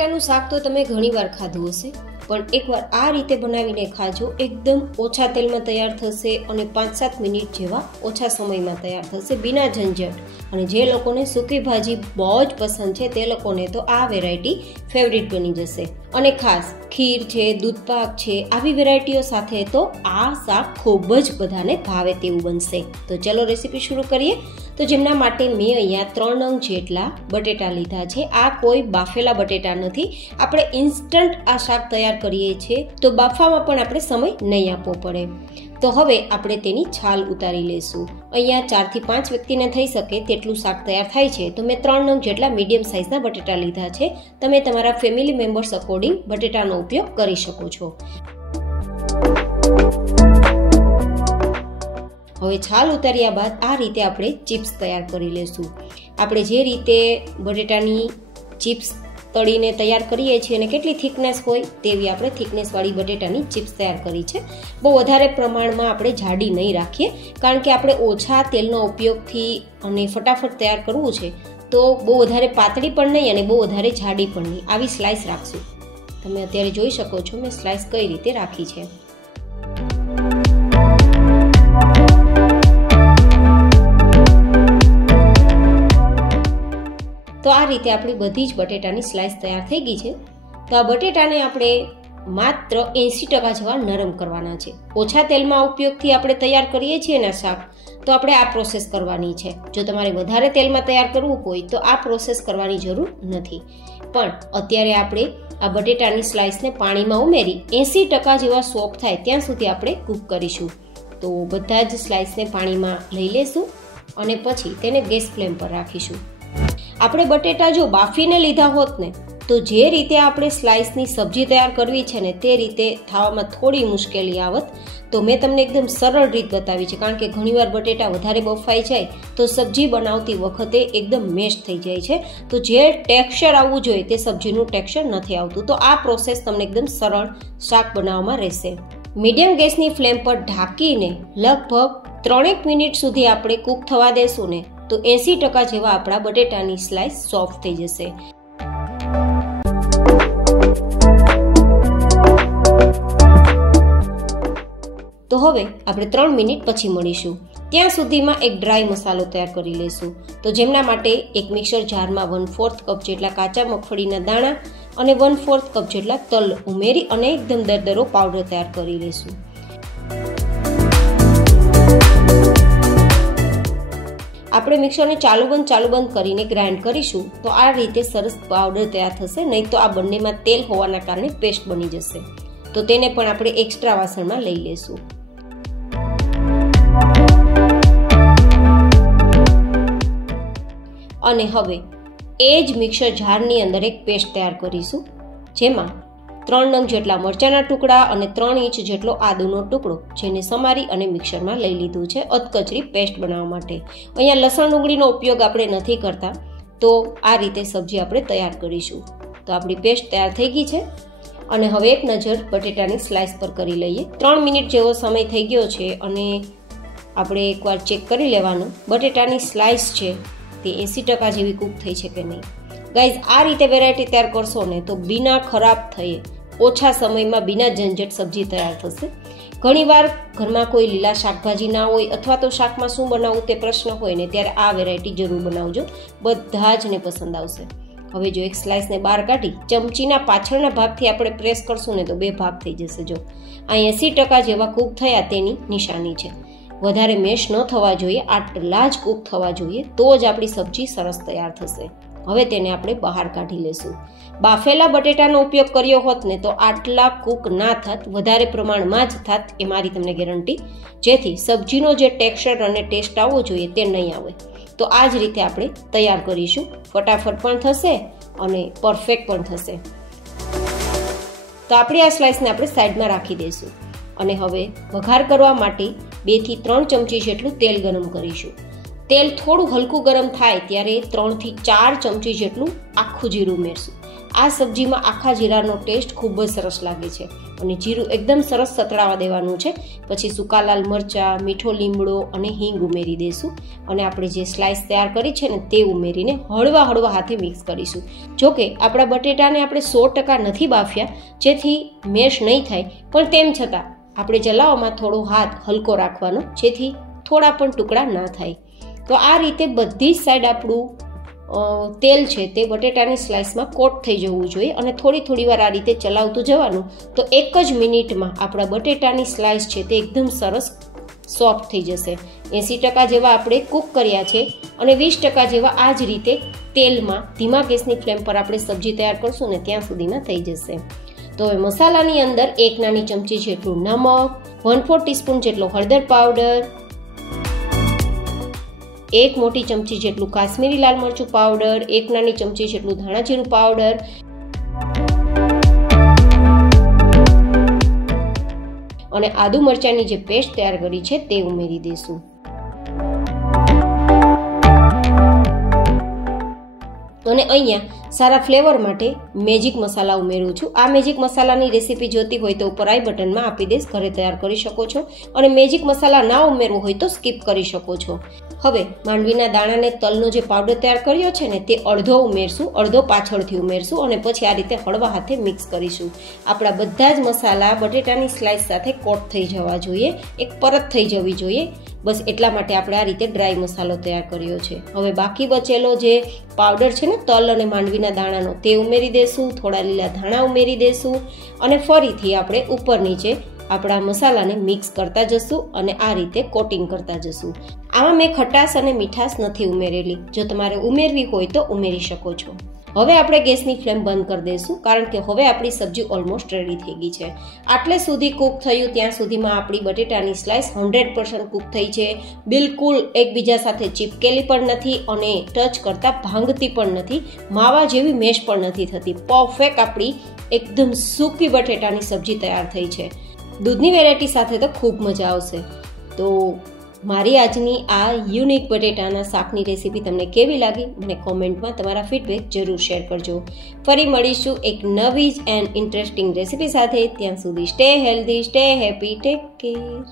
બટેટાનું શાક તો તમે ઘણીવાર ખાધું હશે, પણ એકવાર આ રીતે બનાવીને ખાજો. એકદમ ઓછા તેલમાં તૈયાર થશે અને 5-7 મિનિટ જેવા ઓછા સમયમાં તૈયાર થશે, બિના ઝંઝટ. અને જે લોકોને સૂકીભાજી બહુ જ પસંદ છે તે લોકોને તો આ વેરાયટી ફેવરિટ બની જશે. અને ખાસ ખીર છે, દૂધપાક છે, આવી વેરાયટીઓ સાથે તો આ શાક ખૂબ જ બધાને ભાવે તેવું બનશે. તો ચલો રેસીપી શરૂ કરીએ. તો જેમના માટે મેં અહીંયા 3 નંગ જેટલા બટેટા લીધા છે. આ કોઈ બાફેલા બટેટા નથી, આપણે ઇન્સ્ટન્ટ આ શાક તૈયાર કરીએ છીએ, તો બાફવામાં પણ આપણે સમય નહીં આપવો પડે. તો હવે આપણે તેની છાલ ઉતારી લેશું. અહીંયા 4 થી 5 વ્યક્તિને થઈ શકે તેટલું શાક તૈયાર થાય છે, તો મેં 3 નંગ જેટલા મીડિયમ સાઇઝના બટેટા લીધા છે. તમે તમારા ફેમિલી મેમ્બર્સ અકોર્ડિંગ બટેટાનો ઉપયોગ કરી શકો છો. હવે છાલ ઉતાર્યા બાદ આ રીતે આપણે ચિપ્સ તૈયાર કરી લેશું. આપણે જે રીતે બટેટાની ચિપ્સ તળીને તૈયાર કરીએ છીએ અને કેટલી થિકનેસ હોય તેવી આપણે થિકનેસવાળી બટેટાની ચિપ્સ તૈયાર કરી છે. બહુ વધારે પ્રમાણમાં આપણે જાડી નહીં રાખીએ, કારણ કે આપણે ઓછા તેલનો ઉપયોગથી અને ફટાફટ તૈયાર કરવું છે, તો બહુ વધારે પાતળી પણ નહીં અને બહુ વધારે જાડી પણ નહીં, આવી સ્લાઇસ રાખશું. તમે અત્યારે જોઈ શકો છો મેં સ્લાઇસ કઈ રીતે રાખી છે. તો આ રીતે આપણી બધી જ બટેટાની સ્લાઇસ તૈયાર થઈ ગઈ છે. તો આ બટેટાને આપણે માત્ર 80% જેવા નરમ કરવાના છે. ઓછા તેલમાં ઉપયોગથી આપણે તૈયાર કરીએ છીએ ને શાક, તો આપણે આ પ્રોસેસ કરવાની છે. જો તમારે વધારે તેલમાં તૈયાર કરવું હોય તો આ પ્રોસેસ કરવાની જરૂર નથી. પણ અત્યારે આપણે આ બટેટાની સ્લાઇસને પાણીમાં ઉમેરી 80% જેવા સોફ્ટ થાય ત્યાં સુધી આપણે કૂક કરીશું. તો બધા જ સ્લાઇસને પાણીમાં લઈ લેશું અને પછી તેને ગેસ ફ્લેમ પર રાખીશું. આપણે બટેટા જો બાફીને લીધા હોત ને તો જે રીતે આપણે સ્લાઇસની સબ્જી તૈયાર કરવી છે ને તે રીતે થવામાં થોડી મુશ્કેલી આવત. તો મેં તમને એકદમ સરળ રીત બતાવી છે, કારણ કે ઘણીવાર બટેટા વધારે બફાઈ જાય તો સબ્જી બનાવતી વખતે એકદમ મેશ થઈ જાય છે, તો જે ટેક્સચર આવવું જોઈએ તે સબ્જીનું ટેક્સચર નથી આવતું. તો આ પ્રોસેસ તમને એકદમ સરળ શાક બનાવવામાં રહેશે. મીડિયમ ગેસની ફ્લેમ પર ઢાંકીને લગભગ 3 મિનિટ સુધી આપણે કૂક થવા દેશું ને તો 80% જેવા આપણા બટેટાની સ્લાઇસ સોફ્ટ થઈ જશે. તો હવે આપણે 3 મિનિટ પછી મળીશું. ત્યાં સુધીમાં એક ડ્રાય મસાલો તૈયાર કરી લેશું. તો જેમના માટે એક મિક્સર જારમાં 1/4 કપ જેટલા કાચા મગફળીના દાણા અને 1/4 કપ જેટલા તલ ઉમેરી અને એકદમ દરદરો પાવડર તૈયાર કરી લેશું. આપણે મિક્સરને ચાલુ બંધ કરીને ગ્રાઇન્ડ કરીશું, તો આ રીતે સરસ પાવડર તૈયાર થશે. નહીં તો આ બંનેમાં તેલ હોવાના કારણે પેસ્ટ બની જશે. તો તેને પણ આપણે એક્સ્ટ્રા વાસણમાં લઈ લેશું. અને હવે એ જ મિક્સર જારની અંદર એક પેસ્ટ તૈયાર કરીશું, જેમાં 3 નંગ જેટલા મરચાના ટુકડા અને 3 ઇંચ જેટલો આદુનો ટુકડો જેને સમારી અને મિક્સરમાં લઈ લીધું છે અધકચરી પેસ્ટ બનાવવા માટે. અહીંયા લસણ ડુંગળીનો ઉપયોગ આપણે નથી કરતા, તો આ રીતે સબ્જી આપણે તૈયાર કરીશું. તો આપણી પેસ્ટ તૈયાર થઈ ગઈ છે. અને હવે એક નજર બટેટાની સ્લાઇસ પર કરી લઈએ. 3 મિનિટ જેવો સમય થઈ ગયો છે અને આપણે એકવાર ચેક કરી લેવાનું બટેટાની સ્લાઇસ છે તે 80% જેવી કૂક થઈ છે કે નહીં. ગાઈઝ, આ રીતે વેરાયટી તૈયાર કરશો ને તો બિના ખરાબ થયે ઓછા સમયમાં બિના ઝંઝટ સબ્જી તૈયાર થશે. ઘણીવાર ઘરમાં કોઈ લીલા શાકભાજી ના હોય અથવા તો શાકમાં શું બનાવવું તે પ્રશ્ન હોય ને, ત્યારે આ વેરાયટી જરૂર બનાવજો, બધા જ ને પસંદ આવશે. હવે જો એક સ્લાઇસને બહાર કાઢી ચમચીના પાછળના ભાગથી આપણે પ્રેસ કરશું ને તો 2 ભાગ થઈ જશે. જો અહીં 80% જેવા કૂક થયા તેની નિશાની છે. વધારે મેશ ન થવા જોઈએ, આટલા જ કૂક થવા જોઈએ, તો જ આપણી સબ્જી સરસ તૈયાર થશે. હવે તેને આપણે બહાર કાઢી લેશું. બાફેલા બટેટાનો ઉપયોગ કર્યો હોત ને તો આટલા કૂક ના થાત, વધારે પ્રમાણમાં જ થાત, એ મારી તમને ગેરંટી. જેથી સબ્જીનો જે ટેક્સચર અને ટેસ્ટ આવવો જોઈએ તે નહીં આવે. તો આ જ રીતે આપણે તૈયાર કરીશું. ફટાફટ પણ થશે અને પરફેક્ટ પણ થશે. તો આપણી આ સ્લાઇસને આપણે સાઈડમાં રાખી દઈશું. અને હવે વઘાર કરવા માટે 2 થી 3 ચમચી જેટલું તેલ ગરમ કરીશું. તેલ થોડું હલકું ગરમ થાય ત્યારે 3 થી 4 ચમચી જેટલું આખું જીરું ઉમેરશું. આ સબ્જીમાં આખા જીરાનો ટેસ્ટ ખૂબ જ સરસ લાગે છે. અને જીરું એકદમ સરસ સતળાવા દેવાનું છે. પછી સૂકા લાલ મરચાં, મીઠો લીમડો અને હિંગ ઉમેરી દઈશું. અને આપણે જે સ્લાઇસ તૈયાર કરી છે ને તે ઉમેરીને હળવા હળવા હાથે મિક્સ કરીશું. જોકે આપણા બટેટાને આપણે 100% નથી બાફ્યા, જેથી મેશ નહીં થાય, પણ તેમ છતાં આપણે ચલાવવામાં થોડો હાથ હલકો રાખવાનો, જેથી થોડા પણ ટુકડા ના થાય. તો આ રીતે બધી જ સાઈડ આપણું તેલ છે તે બટેટાની સ્લાઇસમાં કોટ થઈ જવું જોઈએ અને થોડી વાર આ રીતે ચલાવતું જવાનું. તો 1 જ મિનિટમાં આપણા બટેટાની સ્લાઇસ છે તે એકદમ સરસ સોફ્ટ થઈ જશે. 80% જેવા આપણે કૂક કર્યા છે અને 20% જેવા આ જ રીતે તેલમાં ધીમા ગેસની ફ્લેમ પર આપણે સબ્જી તૈયાર કરશું ને ત્યાં સુધીમાં થઈ જશે. તો હવે મસાલાની અંદર 1 નાની ચમચી જેટલું નમક, 1/4 ટીસ્પૂન જેટલો હળદર પાવડર, 1 મોટી ચમચી જેટલું કાશ્મીરી લાલ મરચું પાવડર, 1 નાની ચમચી જેટલું ધાણા જીરું પાવડર અને આદુ મરચાંની જે પેસ્ટ તૈયાર કરી છે તે ઉમેરી દઈશું. અને અહીંયા સારા ફ્લેવર માટે મેજિક મસાલા ઉમેરું છું. આ મેજિક મસાલાની રેસીપી જોતી હોય તો ઉપર આઈ બટનમાં આપી દઈશ, ઘરે તૈયાર કરી શકો છો. અને મેજિક મસાલા ના ઉમેરવો હોય તો સ્કીપ કરી શકો છો. હવે માંડવીના દાણાને તલનો જે પાવડર તૈયાર કર્યો છે ને તે અડધો ઉમેરશું, અડધો પાછળથી ઉમેરશું અને પછી આ રીતે હળવા હાથે મિક્સ કરીશું. આપણા બધા જ મસાલા બટેટાની સ્લાઇસ સાથે કોટ થઈ જવા જોઈએ, એક પરત થઈ જવી જોઈએ. બસ એટલા માટે આપણે આ રીતે ડ્રાય મસાલો તૈયાર કર્યો છે. હવે બાકી બચેલો જે પાવડર છે ને તલ અને માંડવીના દાણાનો તે ઉમેરી દેશું, થોડા લીલા ધાણા ઉમેરી દેશું અને ફરીથી આપણે ઉપર નીચે આપણા મસાલાને મિક્સ કરતા જશું અને આ રીતે કોટિંગ કરતા જશું. આમાં મેં ખટાશ અને મીઠાશ નથી ઉમેરેલી, જો તમારે ઉમેરવી હોય તો ઉમેરી શકો છો. હવે આપણે ગેસની ફ્લેમ બંધ કરી દઈશું, કારણ કે હવે આપણી સબ્જી ઓલમોસ્ટ રેડી થઈ ગઈ છે. આટલે સુધી કૂક થયું ત્યાં સુધીમાં આપણી બટેટાની સ્લાઇસ 100% કૂક થઈ છે. બિલકુલ એકબીજા સાથે ચીપકેલી પણ નથી અને ટચ કરતાં ભાંગતી પણ નથી, માવા જેવી મેશ પણ નથી થતી. પરફેક્ટ આપણી એકદમ સૂકી બટેટાની સબ્જી તૈયાર થઈ છે. દૂધની વેરાયટી સાથે તો ખૂબ મજા આવશે. તો મારી આજની આ યુનિક બટેટાના શાકની રેસીપી તમને કેવી લાગી મને કોમેન્ટમાં તમારા ફીડબેક જરૂર શેર કરજો. ફરી મળીશું એક નવી જ એન્ડ ઇન્ટરેસ્ટિંગ રેસીપી સાથે. ત્યાં સુધી stay healthy, stay happy, take care.